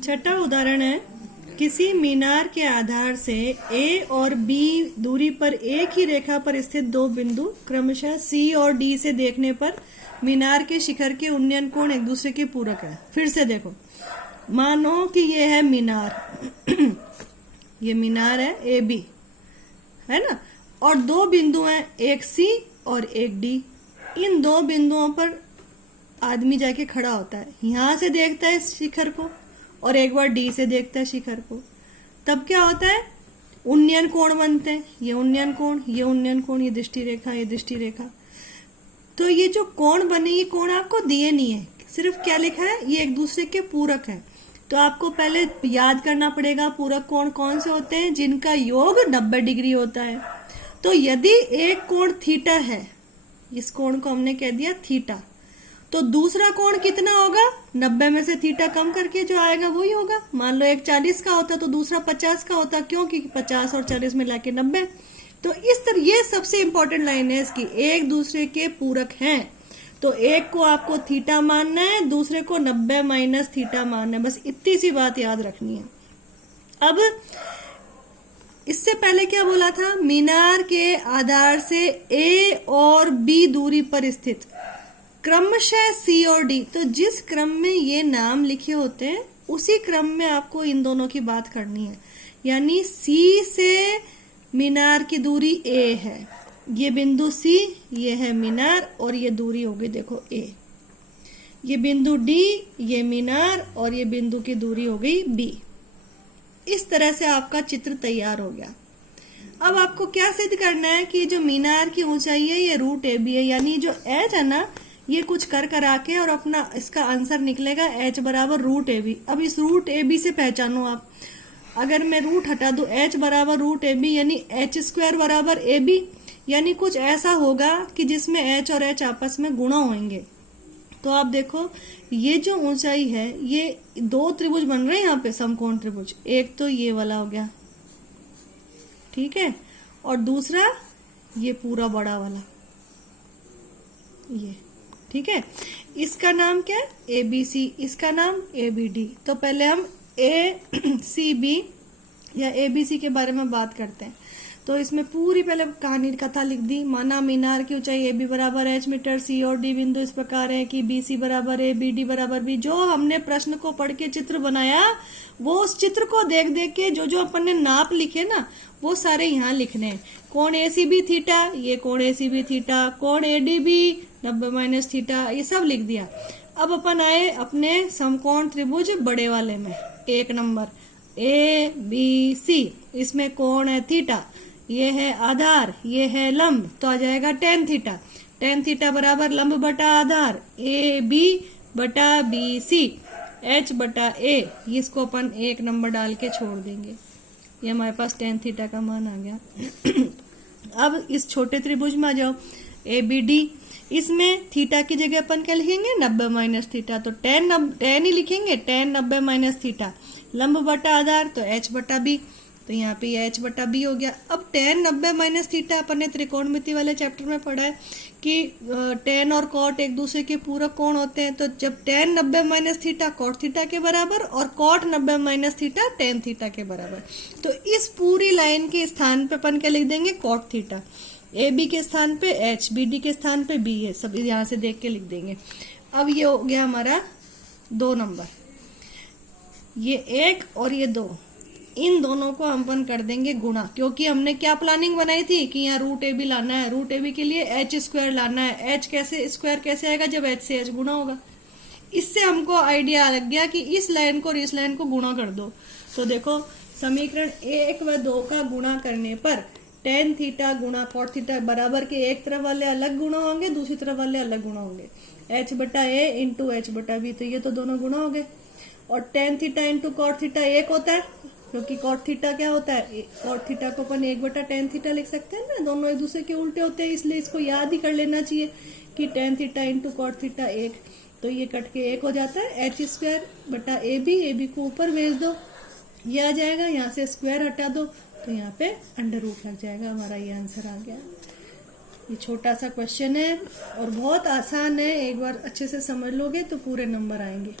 छठा उदाहरण है, किसी मीनार के आधार से ए और बी दूरी पर एक ही रेखा पर स्थित दो बिंदु क्रमशः सी और डी से देखने पर मीनार के शिखर के उन्नयन कोण एक दूसरे के पूरक है। फिर से देखो, मानो कि ये है मीनार ये मीनार है ए बी, है ना, और दो बिंदु हैं, एक सी और एक डी। इन दो बिंदुओं पर आदमी जाके खड़ा होता है, यहां से देखता है शिखर को और एक बार डी से देखता है शिखर को। तब क्या होता है, उन्नयन कोण बनते हैं, ये उन्नयन कोण, ये उन्नयन कोण, ये दृष्टि रेखा, ये दृष्टि रेखा। तो ये जो कोण बने, ये कोण आपको दिए नहीं है, सिर्फ क्या लिखा है, ये एक दूसरे के पूरक है। तो आपको पहले याद करना पड़ेगा पूरक कोण कौन से होते हैं, जिनका योग 90 डिग्री होता है। तो यदि एक कोण थीटा है, इस कोण को हमने कह दिया थीटा, तो दूसरा कोण कितना होगा, 90 में से थीटा कम करके जो आएगा वही होगा। मान लो एक 40 का होता तो दूसरा 50 का होता, क्योंकि 50 और 40 मिला के 90। तो इस तरह ये सबसे इंपॉर्टेंट लाइन है इसकी, एक दूसरे के पूरक हैं। तो एक को आपको थीटा मानना है, दूसरे को 90 माइनस थीटा मानना है, बस इतनी सी बात याद रखनी है। अब इससे पहले क्या बोला था, मीनार के आधार से ए और बी दूरी पर स्थित क्रमशः सी और डी। तो जिस क्रम में ये नाम लिखे होते हैं उसी क्रम में आपको इन दोनों की बात करनी है। यानी सी से मीनार की दूरी ए है, ये बिंदु सी, ये है मीनार और ये दूरी होगी देखो ए। ये बिंदु डी, ये मीनार और ये बिंदु की दूरी हो गई बी। इस तरह से आपका चित्र तैयार हो गया। अब आपको क्या सिद्ध करना है कि जो मीनार की ऊंचाई है ये रूट ए बी है, यानी जो एच है ना, ये कुछ कर करा के और अपना इसका आंसर निकलेगा एच बराबर रूट ए बी। अब इस रूट ए बी से पहचानो आप, अगर मैं रूट हटा दूं, एच बराबर रूट ए बी यानी एच स्क्वायर बराबर ए बी, यानी कुछ ऐसा होगा कि जिसमें एच और एच आपस में गुणा होंगे। तो आप देखो ये जो ऊंचाई है, ये दो त्रिभुज बन रहे हैं यहाँ पे, समकोण त्रिभुज। एक तो ये वाला हो गया, ठीक है, और दूसरा ये पूरा बड़ा वाला, ये ठीक है। इसका नाम क्या है, ए बी सी, इसका नाम ए बी डी। तो पहले हम ए सी बी या ए बी सी के बारे में बात करते हैं। तो इसमें पूरी पहले कहानी कथा लिख दी। माना मीनार की ऊंचाई ए बी बराबर एच मीटर, सी और डी बिंदु इस प्रकार है कि बी सी बराबर ए, बी डी बराबर बी। जो हमने प्रश्न को पढ़ के चित्र बनाया, वो उस चित्र को देख देख के जो जो अपन ने नाप लिखे ना, वो सारे यहाँ लिखने हैं। कोण ए सी बी थीटा, ये कोण ए सी बी थीटा, कोण A D B 90 minus theta, ये सब लिख दिया। अब अपन आए अपने समकोण त्रिभुज बड़े वाले में, एक नंबर ए बी सी, इसमें कोण है थीटा, ये है आधार, ये है लंब, तो आ जाएगा tan थीटा। tan थीटा बराबर लंब बटा आधार, ए बी बटा बी सी, एच बटा ए। इसको अपन एक नंबर डाल के छोड़ देंगे, ये हमारे पास tan थीटा का मान आ गया। अब इस छोटे त्रिभुज में आ जाओ, ए बी डी, इसमें थीटा की जगह अपन क्या लिखेंगे, 90 माइनस थीटा। तो tan ही लिखेंगे, tan 90 माइनस थीटा, लंब बटा आधार तो h बटा बी, तो यहाँ पे ये h बटा बी हो गया। अब tan 90 माइनस थीटा अपन ने त्रिकोणमिति वाले चैप्टर में पढ़ा है कि tan और cot एक दूसरे के पूरक कोण होते हैं। तो जब tan 90 minus theta cot theta के बराबर और cot 90 minus theta tan theta के बराबर, तो इस पूरी लाइन के स्थान पे अपन क्या लिख देंगे, cot थीटा। ए बी के स्थान पे एच, बी डी के स्थान पे बी है, सब यहाँ से देख के लिख देंगे। अब ये हो गया हमारा 2 नंबर, ये 1 और ये 2, इन दोनों को हम अपन कर देंगे गुणा, क्योंकि हमने क्या प्लानिंग बनाई थी कि यहाँ रूट ए बी लाना है, रूट ए बी के लिए एच स्क्वायर लाना है। एच कैसे स्क्वायर कैसे आएगा, जब एच से एच गुणा होगा। इससे हमको आइडिया लग गया कि इस लाइन को और इस लाइन को गुणा कर दो। तो देखो समीकरण 1 व 2 का गुणा करने पर tan थीटा गुणा cot थीटा बराबर के एक तरफ वाले अलग गुणा होंगे, दूसरी तरफ वाले अलग गुणा होंगे। h बटा a इंटू एच बटा बी, तो ये तो दोनों गुणा हो गए। और tan theta into cot theta 1 होता है, क्योंकि cot थीटा क्या होता है, cot थीटा को अपन 1 बटा tan थीटा लिख सकते हैं ना, दोनों एक दूसरे के उल्टे होते हैं, इसलिए इसको याद ही कर लेना चाहिए कि tan theta into cot theta 1। तो ये कट के 1 हो जाता है, एच स्क्वायर बटा ए बी को ऊपर भेज दो, ये आ जाएगा, यहाँ से स्क्वायर हटा दो तो यहाँ पे अंडर रूट लग जाएगा, हमारा ये आंसर आ गया। ये छोटा सा क्वेश्चन है और बहुत आसान है, एक बार अच्छे से समझ लोगे तो पूरे नंबर आएंगे।